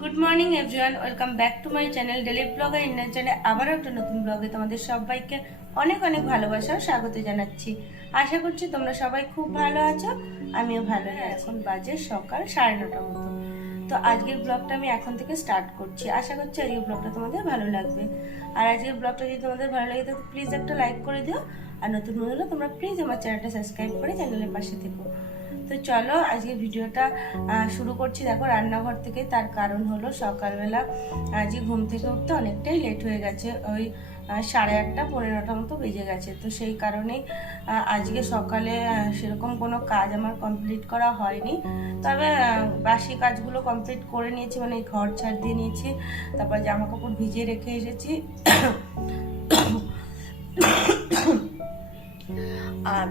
Good morning everyone, welcome back to my channel daily blogger Indian চ্যানেলে আবারও একটা নতুন ব্লগে তোমাদের সবাইকে অনেক অনেক ভালোবাসা ও স্বাগত জানাচ্ছি। আশা করছি তোমরা সবাই খুব ভালো আছো, আমিও ভালো আছি। এখন বাজে সকাল 9:30 মতো। তো আজকের ব্লগটা আমি এখন থেকে স্টার্ট করছি। আশা করছি আজকের ব্লগটা তোমাদের ভালো লাগবে। আর আজকের ব্লগটা যদি তোমাদের ভালো লাগে তো প্লিজ একটা লাইক করে দিও, আর নতুন বন্ধুরা তোমরা প্লিজ আমার চ্যানেলটা সাবস্ক্রাইব করে চ্যানেলের পাশে থেকো। তো চলো আজকে ভিডিওটা শুরু করছি। দেখো রান্নাঘর থেকে, তার কারণ হলো সকালবেলা আজকে ঘুম থেকে উঠতে অনেকটাই লেট হয়ে গেছে, ওই 8:30 পৌনে 9টা মতো বেজে গেছে। তো সেই কারণেই আজকে সকালে সেরকম কোনো কাজ আমার কমপ্লিট করা হয়নি, তবে বাসি কাজগুলো কমপ্লিট করে নিয়েছি, মানে ঘর ঝাড় দিয়ে নিয়েছি, তারপর জামা কাপড় ভিজিয়ে রেখে এসেছি।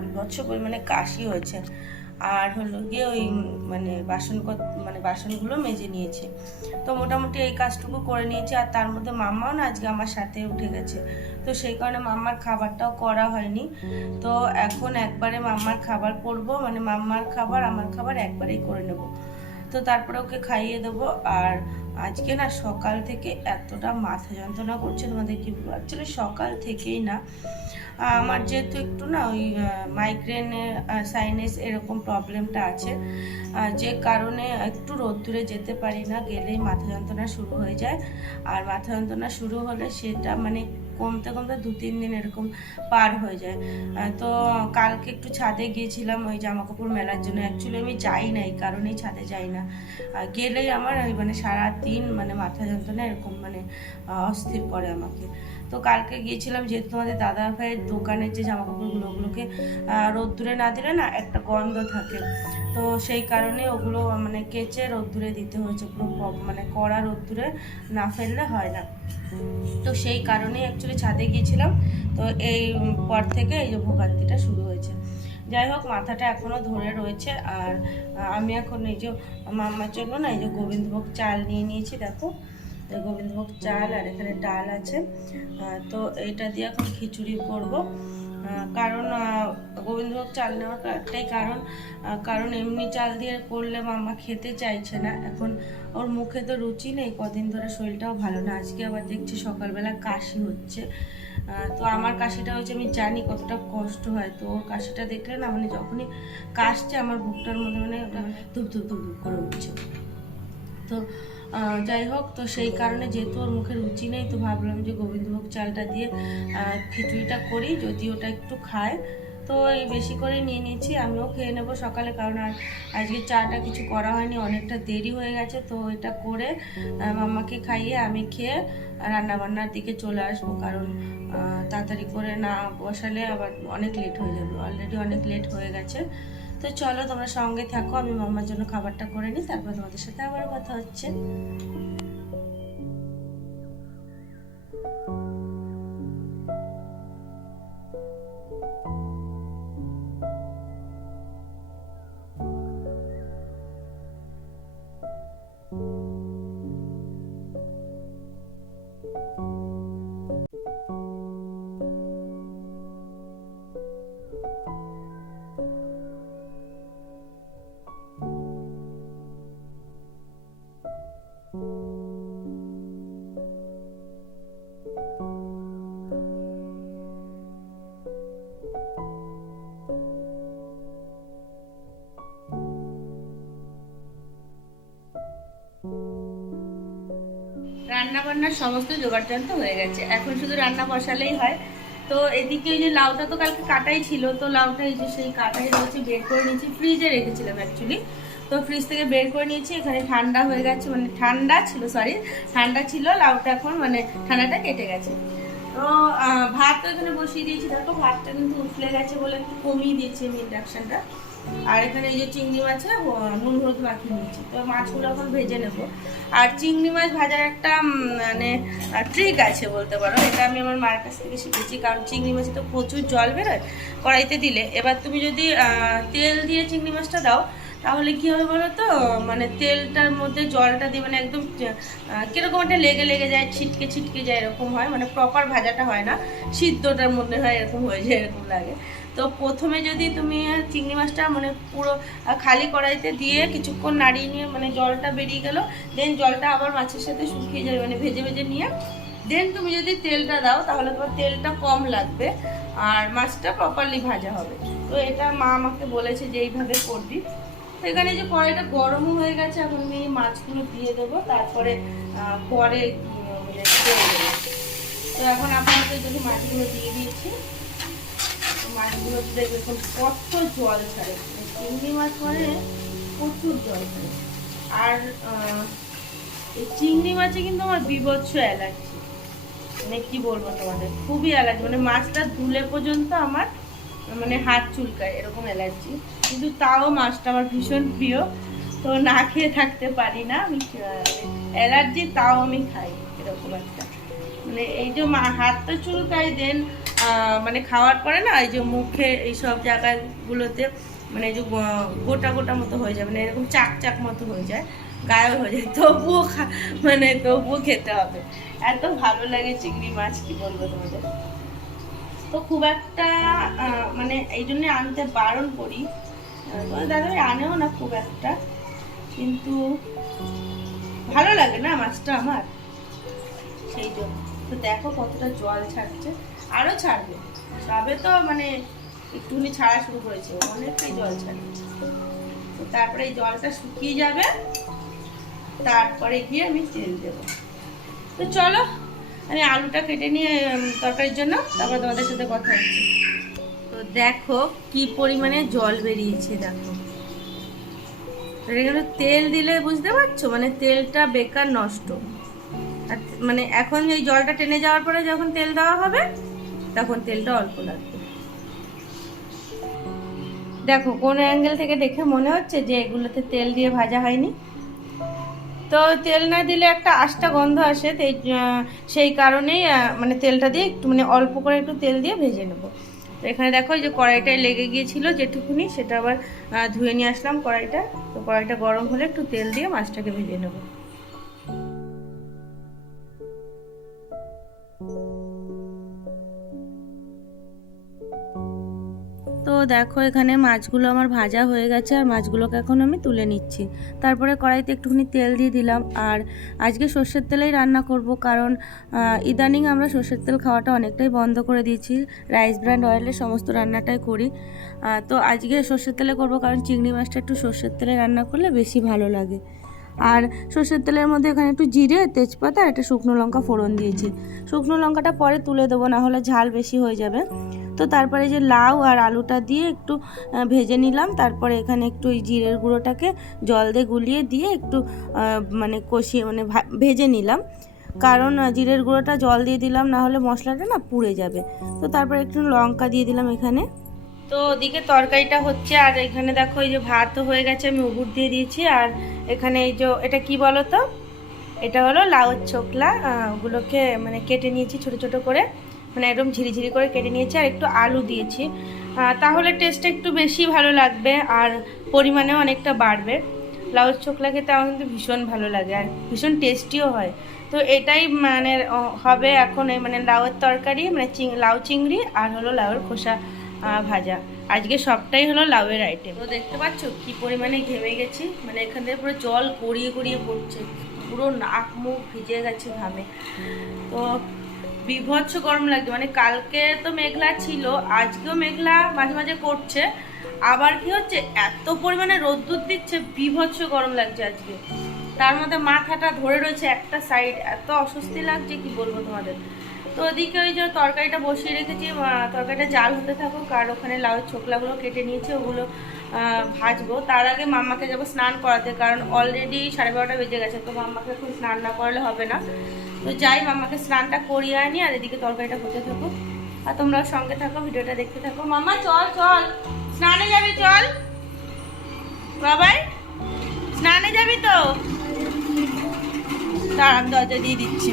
বিভৎস পরিমাণে কাশি হয়েছে, আর হলো গিয়ে ওই বাসনগুলো মেজে নিয়েছি। তো মোটামুটি এই কাজটুকু করে নিয়েছি। আর তার মধ্যে মাম্মাও না আজকে আমার সাথে উঠে গেছে, তো সেই কারণে মাম্মার খাবারটাও করা হয়নি। তো এখন একবারে মাম্মার খাবার করব, মানে মাম্মার খাবার আমার খাবার একবারেই করে নেব। তো তারপরে ওকে খাইয়ে দেবো। আর আজকে না সকাল থেকে এতটা মাথা যন্ত্রণা করছে, তোমাদের কি বলবো। অ্যাকচুয়ালি সকাল থেকেই না, আমার যেহেতু একটু না ওই মাইগ্রেনের সাইনাস এরকম প্রবলেমটা আছে, যে কারণে একটু রোদ্দুরে যেতে পারি না, গেলেই মাথা যন্ত্রণা শুরু হয়ে যায়। আর মাথা যন্ত্রণা শুরু হলে সেটা মানে কমতে কমতে 2-3 দিন এরকম পার হয়ে যায়। তো কালকে একটু ছাদে গিয়েছিলাম ওই জামা কাপড় মেলার জন্য। অ্যাকচুয়ালি আমি যাই না, এই কারণেই ছাদে যাই না। গেলেই আমার মানে সারাদিন মানে মাথা যন্ত্রণা এরকম মানে অস্থির করে আমাকে। তো কালকে গিয়েছিলাম, যেহেতু তোমাদের দাদা ভাইয়ের দোকানের যে জামা কাপড়গুলো ওগুলোকে রোদ্দুরে না দিলে না একটা গন্ধ থাকে, তো সেই কারণে ওগুলো মানে কেচে রোদ্দুরে দিতে হয়েছে, পুরো মানে কড়া রোদ্দুরে না ফেললে হয় না। তো সেই কারণেই অ্যাকচুয়ালি ছাদে গিয়েছিলাম। তো এই পর থেকে এই যে ভোগান্তিটা শুরু হয়েছে। যাই হোক, মাথাটা এখনও ধরে রয়েছে। আর আমি এখন এই যে মাম্মার জন্য না এই যে গোবিন্দভোগ চাল নিয়ে নিয়েছি। দেখো গোবিন্দভোগ চাল, আর এখানে ডাল আছে। তো এইটা দিয়ে এখন খিচুড়ি করব। কারণ গোবিন্দভোগ চাল নেওয়ার একটাই কারণ এমনি চাল দিয়ে করলে মাম্মা খেতে চাইছে না। এখন ওর মুখে তো রুচি নেই, কদিন ধরে শরীরটাও ভালো না। আজকে আবার দেখছি সকালবেলা কাশি হচ্ছে। তো আমার কাশিটা হয়েছে, আমি জানি কতটা কষ্ট হয়। তো ওর কাশিটা দেখলে না মানে যখনই কাশছে আমার বুকটার মধ্যে মানে ওটা ধুপ ধুপ ধুপ ধুপ করে উঠছে। তো যাই হোক, তো সেই কারণে যেহেতু ওর মুখে রুচি নেই, তো ভাবলাম যে গোবিন্দভোগ চালটা দিয়ে খিচুড়িটা করি, যদি ওটা একটু খায়। তো এই বেশি করে নিয়ে নিয়েছি, আমিও খেয়ে নেবো সকালে। কারণ আর আজকে চাটা কিছু করা হয়নি, অনেকটা দেরি হয়ে গেছে। তো এটা করে মাম্মাকে খাইয়ে আমি খেয়ে রান্নাবান্নার দিকে চলে আসবো। কারণ তাড়াতাড়ি করে না বসালে আবার অনেক লেট হয়ে যাবে, অলরেডি অনেক লেট হয়ে গেছে। তো চলো তোমরা সঙ্গে থাকো, আমি মাম্মার জন্য খাবারটা করে নিই, তারপর তোমাদের সাথে আবার কথা হচ্ছে। রান্না বান্নার সমস্ত জোগাড়যন্ত্র হয়ে গেছে, এখন শুধু রান্না বসালেই হয়। তো এদিকে ওই যে লাউটা তো কালকে কাটাই ছিল, তো লাউটা এই যে সেই কাটাই রয়েছে, বের করে নিয়েছি, ফ্রিজে রেখেছিলাম অ্যাকচুয়ালি। তো ফ্রিজ থেকে বের করে নিয়েছি, এখানে ঠান্ডা হয়ে গেছে, মানে ঠান্ডা ছিল লাউটা, এখন মানে ঠান্ডাটা কেটে গেছে। তো ভাত তো এখানে বসিয়ে দিয়েছি। দেখো ভাতটা কিন্তু উঠলে গেছে বলে একটু কমিয়ে দিয়েছি আমি ইন্ডাকশনটা। আর এখানে এই যে চিংড়ি মাছে নুন হলুদ মাখিয়ে নিয়েছি। তো মাছগুলো এখন ভেজে নেব। আর চিংড়ি মাছ ভাজার একটা মানে ট্রিক আছে বলতে পারো, এটা আমি আমার মায়ের কাছ থেকে শিখেছি। কারণ চিংড়ি মাছে তো প্রচুর জল বেরোয় কড়াইতে দিলে। এবার তুমি যদি তেল দিয়ে চিংড়ি মাছটা দাও, তাহলে কি হবে বলো তো, মানে তেলটার মধ্যে জলটা দিয়ে মানে একদম কিরকম একটা লেগে লেগে যায়, ছিটকে ছিটকে যায়, এরকম হয়, মানে প্রপার ভাজাটা হয় না, সিদ্ধটার মধ্যে হয়, এরকম হয়ে যায়, এরকম লাগে। তো প্রথমে যদি তুমি চিংড়ি মাছটা মানে পুরো খালি কড়াইতে দিয়ে কিছুক্ষণ নাড়িয়ে নিয়ে মানে জলটা বেরিয়ে গেল, দেন জলটা আবার মাছের সাথে শুকিয়ে যাবে, মানে ভেজে ভেজে নিয়ে দেন তুমি যদি তেলটা দাও তাহলে তোমার তেলটা কম লাগবে আর মাছটা প্রপারলি ভাজা হবে। তো এটা মা আমাকে বলেছে যে এইভাবে করবি। তো এখানে যে কড়াইটা গরমও হয়ে গেছে, এখন আমি এই মাছগুলো দিয়ে দেবো, তারপরে পরে মানে তেল দেবো। তো এখন আপনাদের যদি মাছগুলো দিয়ে দিয়েছি, মাছগুলো দেখুন কত জল ছাড়ে, চিংড়ি মাছ মানে প্রচুর জল ছাড়ে। আর এই চিংড়ি মাছে কিন্তু আমার বিভৎস অ্যালার্জি, মানে কি বলবো তোমাদের, খুবই অ্যালার্জি, মানে মাছটা ধুলে পর্যন্ত আমার মানে হাত চুলকায়, এরকম অ্যালার্জি। কিন্তু তাও মাছটা আমার ভীষণ প্রিয়, তো না খেয়ে থাকতে পারি না আমি, অ্যালার্জি তাও আমি খাই এরকম একটা, মানে এই যে হাতটা চুলকায়, দেন মানে খাওয়ার পরে না এই যে মুখে এইসব জায়গাগুলোতে মানে এই যে গোটা গোটা মতো হয়ে যায়, মানে এরকম চাক চাক মতো হয়ে যায়, গায়ে হয়ে যায়, তবুও মানে তবুও খেতে হবে, এত ভালো লাগে চিংড়ি মাছ, কি বলবো তোমাদের। তো খুব একটা মানে এই জন্য আনতে বারণ করি, তোমার দাদাভাই আনেও না খুব একটা, কিন্তু ভালো লাগে না মাছটা আমার, সেই জন্য। তো দেখো কতটা জল ছাড়ছে, আরো ছাড়বে, সবে তো মানে একটুখানি ছাড়া শুরু করেছে, অনেকটাই জল ছাড়বে। তো তারপরে এই জলটা শুকিয়ে যাবে, তারপরে গিয়ে আমি তেল দেবো। তো চলো আমি আলুটা কেটে নিয়ে তরকারির জন্য, তারপর তোমাদের সাথে কথা হচ্ছে। তো দেখো কি পরিমাণে জল বেরিয়েছে, দেখো এখানে তেল দিলে বুঝতে পারছো, মানে তেলটা বেকার নষ্ট। আর মানে এখন এই জলটা টেনে যাওয়ার পরে যখন তেল দেওয়া হবে তখন তেলটা অল্প লাগবে। দেখো কোন অ্যাঙ্গেল থেকে দেখে মনে হচ্ছে যে এগুলোতে তেল দিয়ে ভাজা হয়নি, তো তেল না দিলে একটা আষ্টা গন্ধ আসে, সেই কারণেই মানে তেলটা দিয়ে একটু মানে অল্প করে একটু তেল দিয়ে ভেজে নেবো। তো এখানে দেখো যে কড়াইটায় লেগে গিয়েছিল যেটুকুনি, সেটা আবার ধুয়ে নিয়ে আসলাম কড়াইটা। তো কড়াইটা গরম হলে একটু তেল দিয়ে মাছটাকে ভেজে নেবো। তো দেখো এখানে মাছগুলো আমার ভাজা হয়ে গেছে, আর মাছগুলোকে এখন আমি তুলে নিচ্ছি। তারপরে কড়াইতে একটুখানি তেল দিয়ে দিলাম, আর আজকে সর্ষের তেলেই রান্না করব, কারণ ইদানিং আমরা সর্ষের তেল খাওয়াটা অনেকটাই বন্ধ করে দিয়েছি, রাইস ব্র্যান্ড অয়েলে সমস্ত রান্নাটাই করি। তো আজকে সর্ষের তেলে করব, কারণ চিংড়ি মাছটা একটু সর্ষের তেলে রান্না করলে বেশি ভালো লাগে। আর সর্ষের তেলের মধ্যে এখানে একটু জিরে, তেজপাতা আর একটা শুকনো লঙ্কা ফোড়ন দিয়েছি। শুকনো লঙ্কাটা পরে তুলে দেবো, না হলে ঝাল বেশি হয়ে যাবে। তো তারপরে যে লাউ আর আলুটা দিয়ে একটু ভেজে নিলাম, তারপরে এখানে একটু এই জিরের গুঁড়োটাকে জল দিয়ে গুলিয়ে দিয়ে একটু মানে কষিয়ে মানে ভেজে নিলাম, কারণ জিরের গুঁড়োটা জল দিয়ে দিলাম, না হলে মশলাটা না পুড়ে যাবে। তো তারপরে একটু লঙ্কা দিয়ে দিলাম এখানে। তো ওদিকে তরকারিটা হচ্ছে, আর এখানে দেখো এই যে ভাতও হয়ে গেছে, আমি উবুর দিয়ে দিয়েছি। আর এখানে এই যে এটা কি বলো তো, এটা হলো লাউয়ের ছোকলা, ওগুলোকে মানে কেটে নিয়েছি ছোট ছোট করে, মানে একদম ঝিরিঝিরি করে কেটে নিয়েছি, আর একটু আলু দিয়েছি, তাহলে টেস্টটা একটু বেশি ভালো লাগবে আর পরিমাণেও অনেকটা বাড়বে। লাউয়ের ছোকলা খেতে আমার কিন্তু ভীষণ ভালো লাগে আর ভীষণ টেস্টিও হয়। তো এটাই মানে হবে এখন, এই মানে লাউয়ের তরকারি, মানে লাউ চিংড়ি আর হলো লাউয়ের খোসা ভাজা। আজকে সবটাই হলো লাউয়ের আইটেম। তো দেখতে পাচ্ছ কি পরিমাণে ঘেমে গেছি, মানে এখান থেকে পুরো জল গড়িয়ে গড়িয়ে পড়ছে, পুরো নাক মুখ ভিজে গেছে ঘামে। তো বিভৎস গরম লাগছে, মানে কালকে তো মেঘলা ছিল, আজকেও মেঘলা মাঝে মাঝে করছে, আবার কি হচ্ছে এত পরিমাণে রোদ্দুর দিচ্ছে, বিভৎস গরম লাগছে আজকে। তার মধ্যে মাথাটা ধরে রয়েছে একটা সাইড, এত অস্বস্তি লাগছে কি বলবো তোমাদের। তো ওদিকে ওই যে তরকারিটা বসিয়ে রেখেছি, তরকারিটা জাল হতে থাকুক, আর ওখানে লাউয়ের ছোকলাগুলো কেটে নিয়েছি, ওগুলো ভাজবো। তার আগে মাম্মাকে যাবো স্নান করাতে, কারণ অলরেডি 12:30 বেজে গেছে, তো মাম্মাকে এখন স্নান না করালে হবে না। তো যাই মাম্মাকে স্নানটা করিয়ে আনি, আর এদিকে তরকারিটা হতে থাকুক, আর তোমরাও সঙ্গে থাকো, ভিডিওটা দেখতে থাকো। মাম্মা চল চল, স্নানে যাবি চল, বাবাই স্নানে যাবি তো, দাঁড়ান দরজা দিয়ে দিচ্ছি,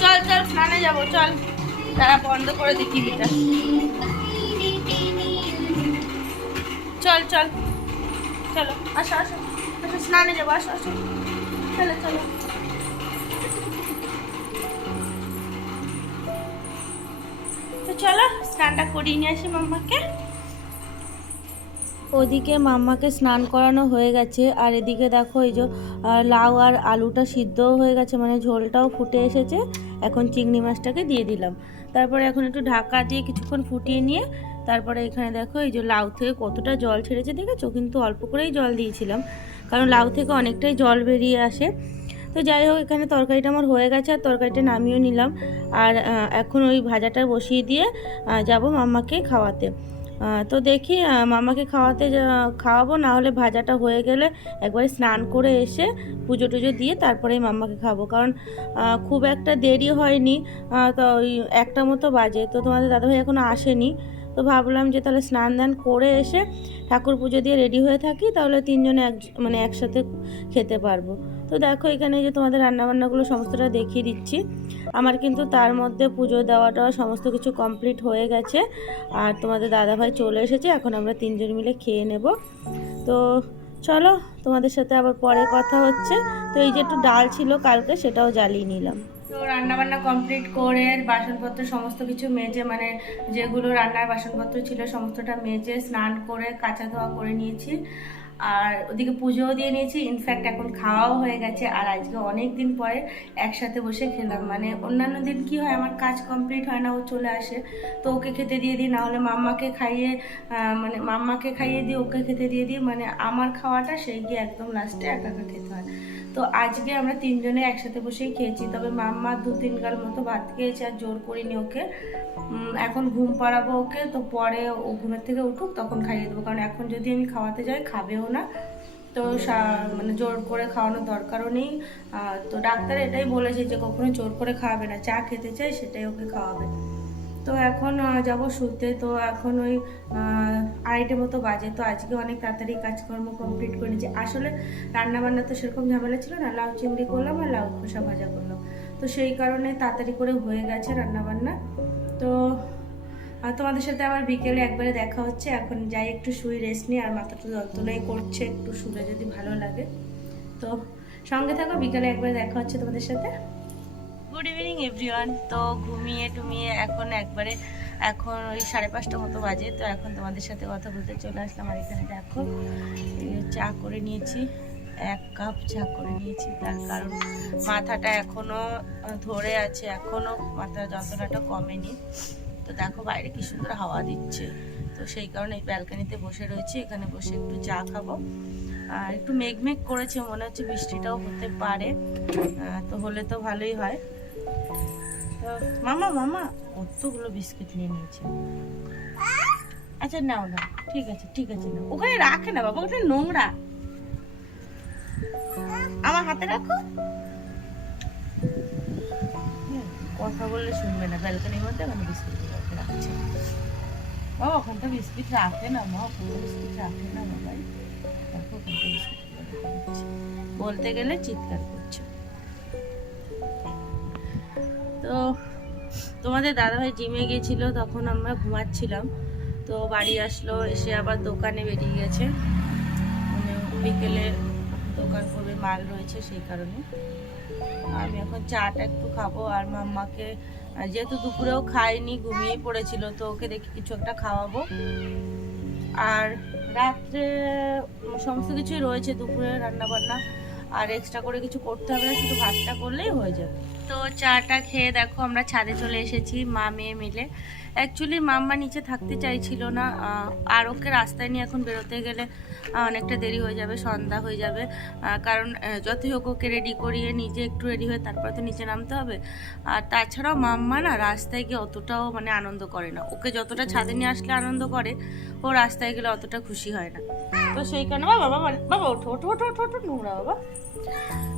চল চল স্নানে যাবো চল, তারা বন্ধ করে দিই টিভিটা, চল চল চলো, আসো আসো আসো স্নানে যাবো, আসো আসো, চলো চলো। তো চলো স্নানটা করিয়ে নিয়ে আসি মাম্মাকে। ওদিকে মাম্মাকে স্নান করানো হয়ে গেছে, আর এদিকে দেখো এই যে লাউ আর আলুটা সিদ্ধও হয়ে গেছে, মানে ঝোলটাও ফুটে এসেছে। এখন চিংড়ি মাছটাকে দিয়ে দিলাম, তারপরে এখন একটু ঢাকা দিয়ে কিছুক্ষণ ফুটিয়ে নিয়ে তারপরে এখানে দেখো এই যে লাউ থেকে কতটা জল ছেড়েছে দেখেছো, কিন্তু অল্প করেই জল দিয়েছিলাম কারণ লাউ থেকে অনেকটাই জল বেরিয়ে আসে। তো যাই হোক, এখানে তরকারিটা আমার হয়ে গেছে আর তরকারিটা নামিয়েও নিলাম। আর এখন ওই ভাজাটা বসিয়ে দিয়ে যাব মাম্মাকে খাওয়াতে। তো দেখি মামাকে খাওয়াবো, না হলে ভাজাটা হয়ে গেলে একবারে স্নান করে এসে পুজো টুজো দিয়ে তারপরেই মাম্মাকে খাবো, কারণ খুব একটা দেরি হয়নি। তো ওই 1টা মতো বাজে, তো তোমাদের দাদাভাই এখনও আসেনি। তো ভাবলাম যে তাহলে স্নান দান করে এসে ঠাকুর পুজো দিয়ে রেডি হয়ে থাকি, তাহলে তিনজনে মানে একসাথে খেতে পারবো। তো দেখো এখানে যে তোমাদের রান্নাবান্নাগুলো সমস্তটা দেখিয়ে দিচ্ছি। আমার কিন্তু তার মধ্যে পুজো দেওয়াটা সমস্ত কিছু কমপ্লিট হয়ে গেছে, আর তোমাদের দাদাভাই চলে এসেছে, এখন আমরা তিনজন মিলে খেয়ে নেব। তো চলো তোমাদের সাথে আবার পরে কথা হচ্ছে। তো এই যে একটু ডাল ছিল কালকে, সেটাও জ্বালিয়ে নিলাম। তো রান্নাবান্না কমপ্লিট করে বাসনপত্র সমস্ত কিছু মেজে, মানে যেগুলো রান্নার বাসনপত্র ছিল সমস্তটা মেজে স্নান করে কাঁচা ধোয়া করে নিয়েছি, আর ওদিকে পুজোও দিয়ে নিয়েছি। ইনফ্যাক্ট এখন খাওয়াও হয়ে গেছে, আর আজকে অনেক দিন পরে একসাথে বসে খেলাম। মানে অন্যান্য দিন কি হয়, আমার কাজ কমপ্লিট হয় না, ও চলে আসে তো ওকে খেতে দিয়ে দিই, না হলে মাম্মাকে খাইয়ে দিই, ওকে খেতে দিয়ে দিই, মানে আমার খাওয়াটা সেই গিয়ে একদম লাস্টে একা একা খেতে হয়। তো আজকে আমরা তিনজনে একসাথে বসেই খেয়েছি, তবে মাম্মা 2-3 গাল মতো ভাত খেয়েছে, আর জোর করিনি ওকে। এখন ঘুম পাড়াবো ওকে, তো পরে ও ঘুমের থেকে উঠুক তখন খাইয়ে দেবো, কারণ এখন যদি আমি খাওয়াতে যাই খাবেও না, তো মানে জোর করে খাওয়ানোর দরকারও নেই। তো ডাক্তার এটাই বলেছে যে কখনো জোর করে খাওয়াবে না, যা খেতে চাই সেটাই ওকে খাওয়াবে। তো এখন যাব শুতে। তো এখন ওই 2:30 মতো বাজে, তো আজকে অনেক তাড়াতাড়ি কাজকর্ম কমপ্লিট করে নিয়েছি। আসলে রান্নাবান্না তো সেরকম ঝামেলা ছিল না, লাউ চিংড়ি করলাম আর লাউ খোসা ভাজা করলাম, তো সেই কারণে তাড়াতাড়ি করে হয়ে গেছে রান্নাবান্না। তো তোমাদের সাথে আবার বিকেলে একবারে দেখা হচ্ছে। এখন যাই একটু শুই, রেস্ট নিই, আর মাথাটা যন্ত্রণাই করছে, একটু শুলে যদি ভালো লাগে। তো সঙ্গে থাকো, বিকেলে একবারে দেখা হচ্ছে তোমাদের সাথে। Good evening everyone. তো ঘুমিয়ে টুমিয়ে এখন ওই 5:30 মতো বাজে, তো এখন তোমাদের সাথে কথা বলতে চলে আসলাম। আর এখানে দেখো চা করে নিয়েছি, 1 কাপ চা করে নিয়েছি, তার কারণ মাথাটা এখনো ধরে আছে, এখনো মাথার যন্ত্রণাটা কমেনি। তো দেখো বাইরে কি সুন্দর হাওয়া দিচ্ছে, তো সেই কারণে এই ব্যালকনিতে বসে রয়েছি, এখানে বসে একটু চা খাবো। আর একটু মেঘ করেছে, মনে হচ্ছে বৃষ্টিটাও হতে পারে, তো হলে তো ভালোই হয়। তো মামা কতগুলো বিস্কিট নিয়ে নিয়েছে। আচ্ছা নাও না, ঠিক আছে না, ওখানে রাখে না বাবা, ওখানে নোংরা, আমার হাতে রাখো। কথা বললে শুনবে না, ব্যালকনির মধ্যে মানে বিস্কিট রাখছে। বাবা ওখানটা বিস্কিট রাখে না, বিস্কিট রাখে না বাবাই, দেখো ওখানটা বিস্কিট বলতে গেলে চিৎকার করছে। তো তোমাদের দাদাভাই জিমে গিয়েছিল, তখন আমরা ঘুমাচ্ছিলাম, তো বাড়ি আসলো, এসে আবার দোকানে বেরিয়ে গেছে, মানে বিকেলে দোকান করবে, মাল রয়েছে সেই কারণে। আমি এখন চাটা একটু খাবো, আর মাম্মাকে যেহেতু দুপুরেও খাইনি, ঘুমিয়েই পড়েছিল, তো ওকে দেখি কিছু একটা খাওয়াবো। আর রাত্রে সমস্ত কিছুই রয়েছে, দুপুরে রান্নাবান্না আর এক্সট্রা করে কিছু করতে হবে না, শুধু ভাতটা করলেই হয়ে যাবে। তো চাটা খেয়ে দেখো আমরা ছাদে চলে এসেছি মা মেয়ে মিলে। অ্যাকচুয়ালি মাম্মা নিচে থাকতে চাইছিল না, আর ওকে রাস্তায় নিয়ে এখন বেরোতে গেলে অনেকটা দেরি হয়ে যাবে, সন্ধ্যা হয়ে যাবে, কারণ যতই হোক ওকে রেডি করিয়ে নিজে একটু রেডি হয়ে তারপরে তো নিচে নামতে হবে। আর তাছাড়াও মাম্মা না রাস্তায় গিয়ে অতটাও মানে আনন্দ করে না, ওকে যতটা ছাদে নিয়ে আসলে আনন্দ করে, ও রাস্তায় গেলে অতটা খুশি হয় না। তো সেই কারণে বাবা ওঠো ওঠো ওঠো ওঠো ওঠো নোংরা বাবা,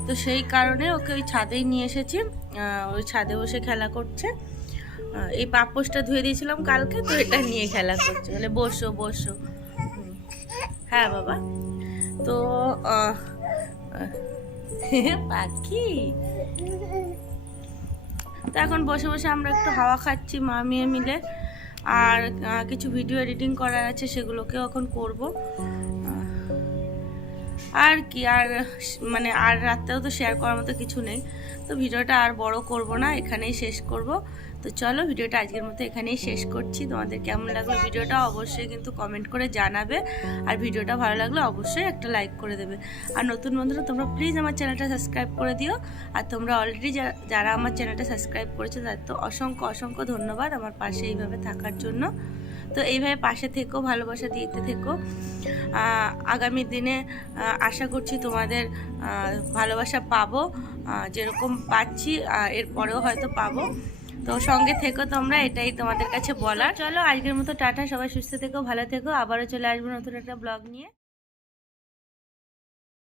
তো সেই কারণে ওকে ওই ছাদেই নিয়ে এসেছি, ওই ছাদে বসে খেলা করছে। এই পাপোশটা ধুয়ে দিয়েছিলাম কালকে, তো এটা নিয়ে খেলা করছে, বলে বসো বসো। হ্যাঁ বাবা, তো পাখি, তো এখন বসে বসে আমরা একটু হাওয়া খাচ্ছি মা মেয়ে মিলে, আর কিছু ভিডিও এডিটিং করার আছে, সেগুলোকেও এখন করব। আর কি, আর মানে আর রাত্রেও তো শেয়ার করার মতো কিছু নেই, তো ভিডিওটা আর বড় করব না, এখানেই শেষ করব। তো চলো ভিডিওটা আজকের মতো এখানেই শেষ করছি। তোমাদের কেমন লাগলো ভিডিওটা অবশ্যই কিন্তু কমেন্ট করে জানাবে, আর ভিডিওটা ভালো লাগলে অবশ্যই একটা লাইক করে দেবে। আর নতুন বন্ধুরা তোমরা প্লিজ আমার চ্যানেলটা সাবস্ক্রাইব করে দিও। আর তোমরা অলরেডি যারা আমার চ্যানেলটা সাবস্ক্রাইব করেছো তাদের তো অসংখ্য অসংখ্য ধন্যবাদ আমার পাশে এইভাবে থাকার জন্য। তো এইভাবে পাশে থেকো, ভালোবাসা দিতে থেকো। আগামী দিনে আশা করছি তোমাদের ভালোবাসা পাবো, যেরকম পাচ্ছি এরপরেও হয়তো পাবো। তো সঙ্গে থেকো তোমরা, এটাই তোমাদের কাছে বলার। চলো আজকের মতো টাটা, সবাই সুস্থ থেকো, ভালো থেকো। আবারও চলে আসবো নতুন একটা ব্লগ নিয়ে।